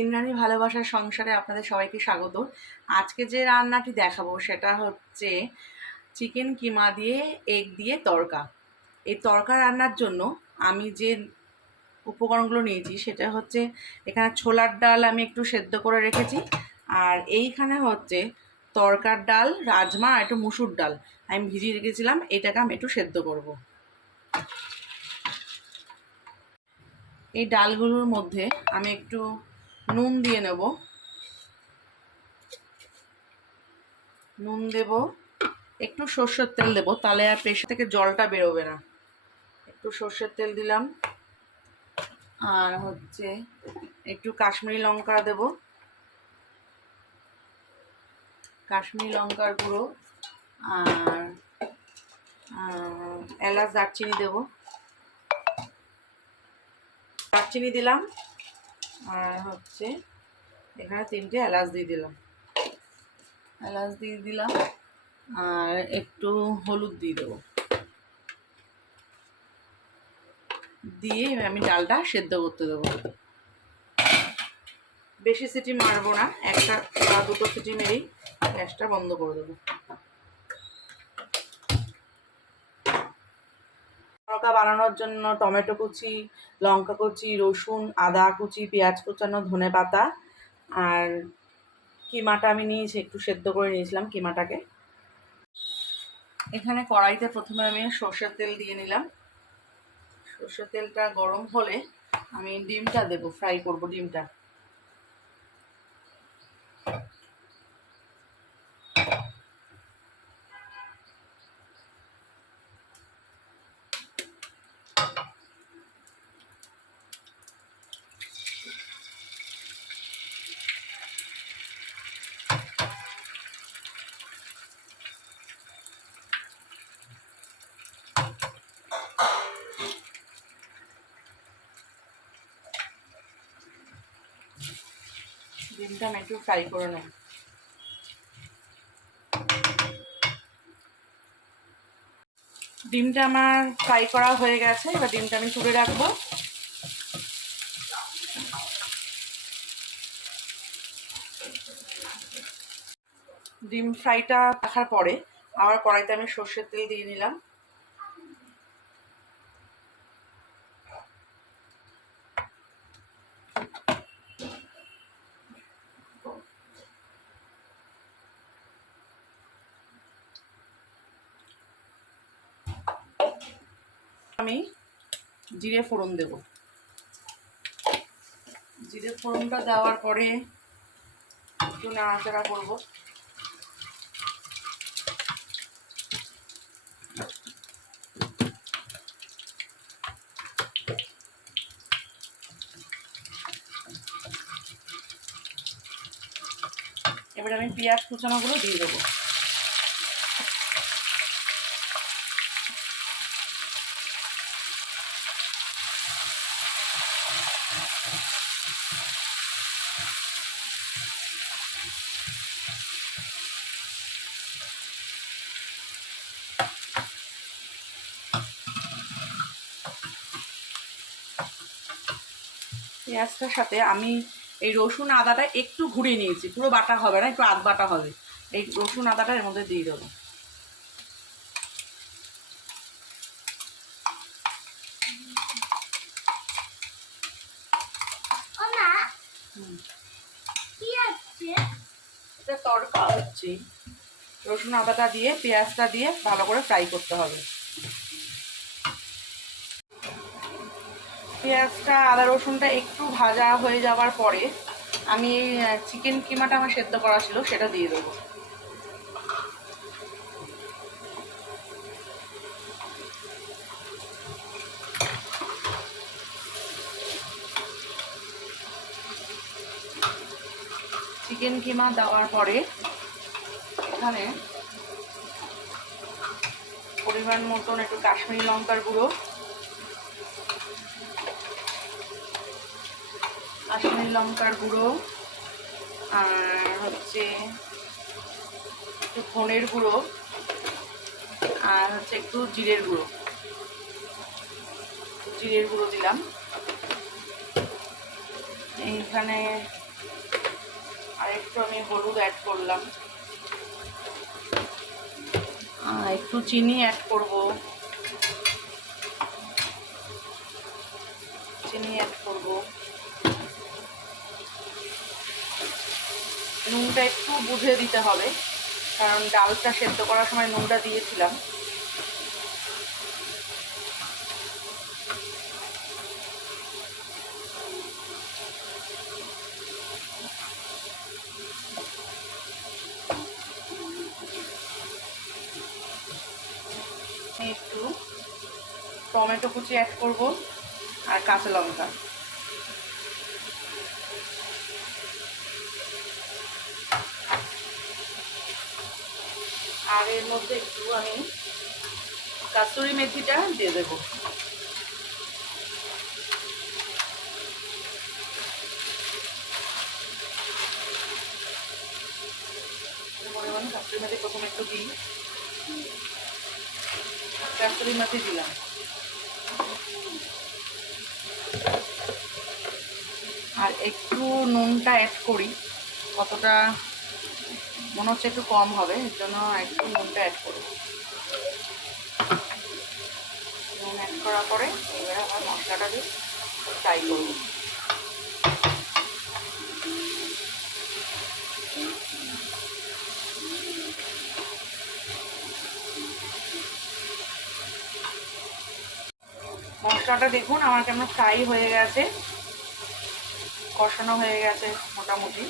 ইন্দ্রাণী ভালোবাসার সংসারে আপনাদের সবাইকে স্বাগত। আজকে যে রান্নাটি দেখাবো সেটা হচ্ছে চিকেন কিমা দিয়ে এগ দিয়ে তড়কা। এই তড়কা রান্নার জন্য আমি যে উপকরণগুলো নিয়েছি সেটা হচ্ছে এখানে ছোলার ডাল আমি একটু সেদ্ধ করে রেখেছি, আর এইখানে হচ্ছে তড়কার ডাল, রাজমা আর একটু মুসুর ডাল আমি ভিজিয়ে রেখেছিলাম। এটাকে আমি একটু সেদ্ধ করব। এই ডালগুলোর মধ্যে আমি একটু নুন দিয়ে নেব, নুন দেব, একটু সর্ষের তেল দেবো, তাহলে আর প্রেশার থেকে জলটা বেরোবে না। একটু সর্ষের তেল দিলাম, আর হচ্ছে একটু কাশ্মীরি লঙ্কা দেব, কাশ্মীরি লঙ্কার গুঁড়ো, আর এলাচ দারচিনি দেব, দারচিনি দিলাম, আর হচ্ছে এখানে 3টে এলাচ দিয়ে দিলাম, এলাচ দিয়ে দিলাম, আর একটু হলুদ দিয়ে দেবো, দিয়ে আমি ডালটা সেদ্ধ করতে দেবো। বেশি সিটি মারবো না, একটা বা দুটো সিটি মেরেই গ্যাসটা বন্ধ করে দেবো। তড়কা বানানোর জন্য টমেটো কুচি, লঙ্কা কুচি, রসুন, আদা কুচি, পেঁয়াজ কুচানো, ধনেপাতা, আর কিমাটা আমি নিয়েছি, একটু সেদ্ধ করে নিয়েছিলাম কিমাটাকে। এখানে কড়াইতে প্রথমে আমি সর্ষের তেল দিয়ে নিলাম। সর্ষের তেলটা গরম হলে আমি ডিমটা দেবো, ফ্রাই করব ডিমটা। ডিমটা আমি একটু ফ্রাই করে নেব। ডিমটা আমার ফ্রাই করা হয়ে গেছে, এবার ডিমটা আমি তুলে রাখবো। ডিম ফ্রাইটা রাখার পরে আবার কড়াইতে আমি সর্ষের তেল দিয়ে নিলাম। আমি জিরে ফোড়ন দেব। জিরে ফোড়নটা দেওয়ার পরে একটু নাড়াচাড়া করব। এবারে আমি পেঁয়াজ কুচানোগুলো দিয়ে দেবো। পেঁয়াজটার সাথে আমি এই রসুন আদাটা একটু ঘুরিয়ে নিয়েছি, পুরো বাটা হবে না, একটু আধ বাটা হবে। এই রসুন আদাটা এর মধ্যে দিয়ে দেবো। এটা তড়কা হচ্ছে, রসুন আদাটা দিয়ে পেঁয়াজটা দিয়ে ভালো করে ফ্রাই করতে হবে। পেঁয়াজটা আদা রসুনটা একটু ভাজা হয়ে যাওয়ার পরে আমি এই চিকেন কিমাটা আমার সেদ্ধ করা ছিল সেটা দিয়ে দেবো। চিকেন কিমা দেওয়ার পরে এখানে পরিমাণ মতন একটু কাশ্মীরি লঙ্কার গুঁড়ো, কাশ্মীরি লঙ্কার গুঁড়ো, আর হচ্ছে একটু ধনের গুঁড়ো, আর হচ্ছে একটু জিরের গুঁড়ো, জিরের গুঁড়ো দিলাম। এইখানে আর একটু আমি হলুদ অ্যাড করলাম, একটু চিনি অ্যাড করব, চিনি অ্যাড করব। নুনটা একটু বুঝে দিতে হবে, কারণ ডালটা সেদ্ধ করার সময় নুনটা দিয়েছিলাম। একটু টমেটো কুচি অ্যাড করব আর কাঁচা লঙ্কা। আর এর মধ্যে একটু আমি কাসুরি মেথিটা দিয়ে দেবো। পরিমাণ কাসুরি মেথি প্রথমে একটু দিই, কাসুরি মেথি দিলাম। আর একটু নুনটা অ্যাড করি, কতটা মনে হচ্ছে একটু কম হবে, এর জন্য একটু নুনটা অ্যাড করব। নুন অ্যাড করার পরে এবার আবার মশলাটা দিয়ে ফ্রাই করব। মশলাটা দেখুন আমার কেমন ফ্রাই হয়ে গেছে, কষানো হয়ে গেছে মোটামুটি।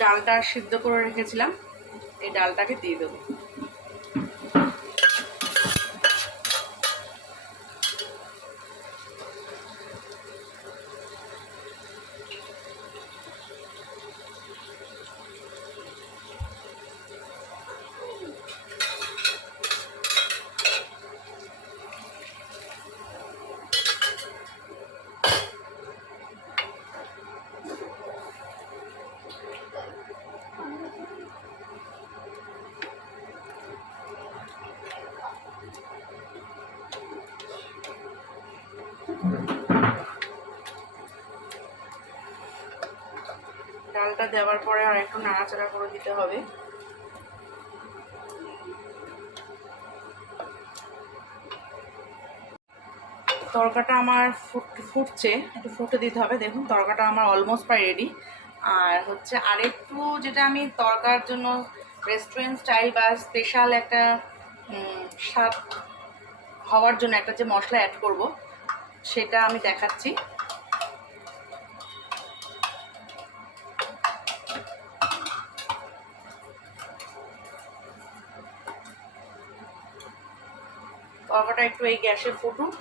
ডালটা সিদ্ধ করে রেখেছিলাম, এই ডালটাকে দিয়ে দেবো। ডালটা দেওয়ার পরে আর একটু নাড়াচাড়া করে দিতে হবে। তরকাটা আমার ফুটছে, একটু ফুটে দিতে হবে। দেখুন তরকাটা আমার অলমোস্ট প্রায় রেডি। আর হচ্ছে আরেকটু যেটা আমি তরকার জন্য রেস্টুরেন্ট স্টাইল বা স্পেশাল একটা স্বাদ হওয়ার জন্য একটা যে মশলা অ্যাড করব সেটা আমি দেখাচ্ছি। তরকাটা একটু এই গ্যাসে ফুটুক,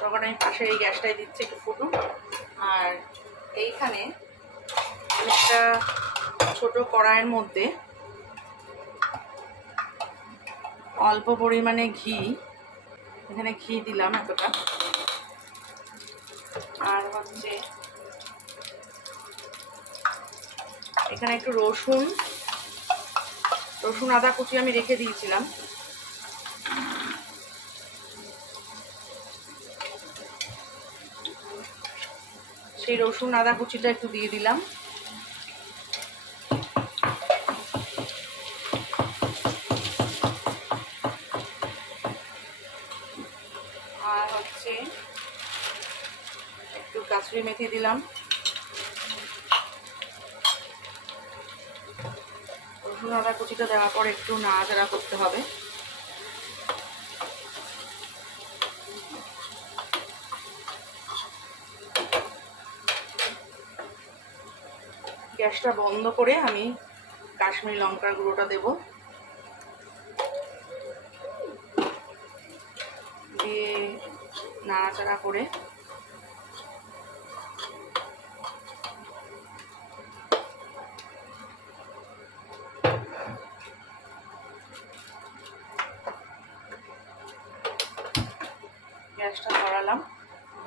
তরকাটা আমি পাশে এই গ্যাসটাই দিচ্ছি, একটু ফুটুক। আর এইখানে একটা ছোট কড়াইয়ের মধ্যে অল্প পরিমাণে ঘি, এখানে ঘি দিলাম এতটা। আর হচ্ছে এখানে একটু রসুন আদা কুচি আমি রেখে দিয়েছিলাম, সেই রসুন আদা কুচিটা একটু দিয়ে দিলাম। আর হচ্ছে একটু কাসুরি মেথি দিলাম। রসুন আদা কুচিটা দেওয়ার পর একটু নাড়াচাড়া করতে হবে। গ্যাসটা বন্ধ করে আমি কাশ্মীরি লঙ্কার গুঁড়োটা দেব, দিয়ে নাড়াচাড়া করে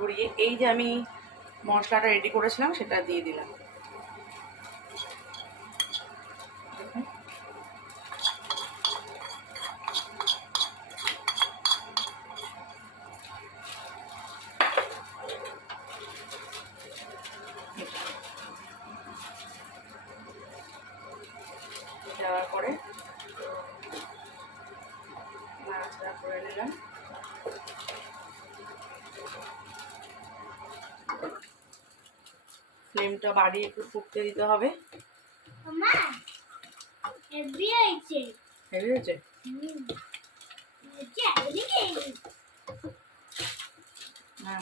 ধরিয়ে এই যে আমি মশলাটা রেডি করেছিলাম সেটা দিয়ে দিলাম। দেওয়ার পরে নাড়াচাড়া করে নিলাম। ফ্লেমটা বাড়িয়ে একটু ফুটতে দিতে হবে। হেভি হয়েছে।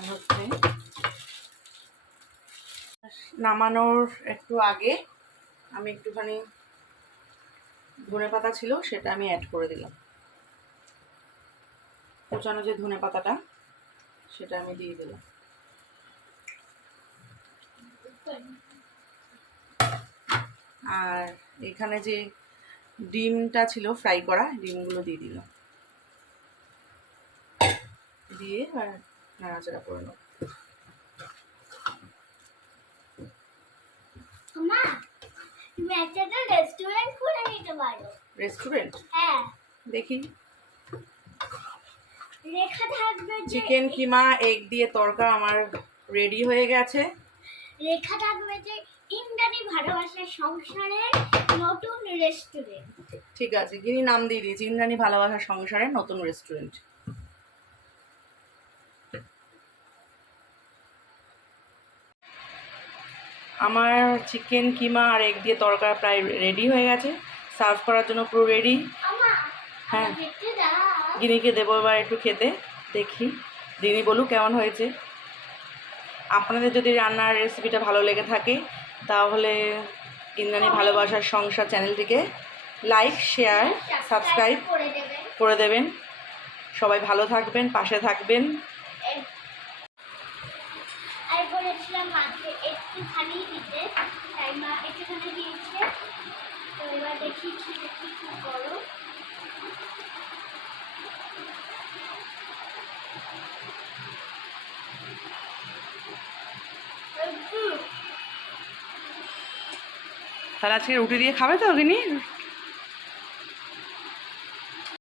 হচ্ছে নামানোর একটু আগে আমি একটুখানি ধনেপাতা ছিল সেটা আমি অ্যাড করে দিলাম। কুচানো যে ধনেপাতাটা সেটা আমি দিয়ে দিলাম। আর এখানে যে ডিমটা ছিল ফ্রাই করা, ডিমগুলো দিয়ে দিলাম, দিয়ে আর নাড়াচাড়া করে নেব। রেস্টুরেন্ট খুলে নিতে পারো। রেস্টুরেন্ট? হ্যাঁ, দেখি। লেখা থাকবে চিকেন কিমা এগ দিয়ে তরকা আমার রেডি হয়ে গেছে। লেখা থাকবে যে ইন্দ্রাণী ভালোবাসার সংসারের নতুন রেস্টুরেন্ট। ঠিক আছে, গিনি নাম দিয়ে দিয়েছি, ইন্দ্রাণী ভালোবাসার সংসারের নতুন রেস্টুরেন্ট। আমার চিকেন কিমা আর এগ দিয়ে তরকা প্রায় রেডি হয়ে গেছে, সার্ভ করার জন্য পুরো রেডি। হ্যাঁ, গিনিকে দেবো এবার একটু খেতে, দেখি দিনি বলুক কেমন হয়েছে। আপনাদের যদি রান্নার রেসিপিটা ভালো লেগে থাকে তাহলে ইন্দ্রাণী ভালোবাসার সংসার চ্যানেলটিকে লাইক, শেয়ার, সাবস্ক্রাইব করে দেবেন। সবাই ভালো থাকবেন, পাশে থাকবেন। আমি বলেছিলাম মাকে একটুখানি দিতে, তাই মা একটুখানি দিয়েছে। তো এবার দেখি কি করো। তাহলে আজকে রুটি দিয়ে খাবে তো গিনি?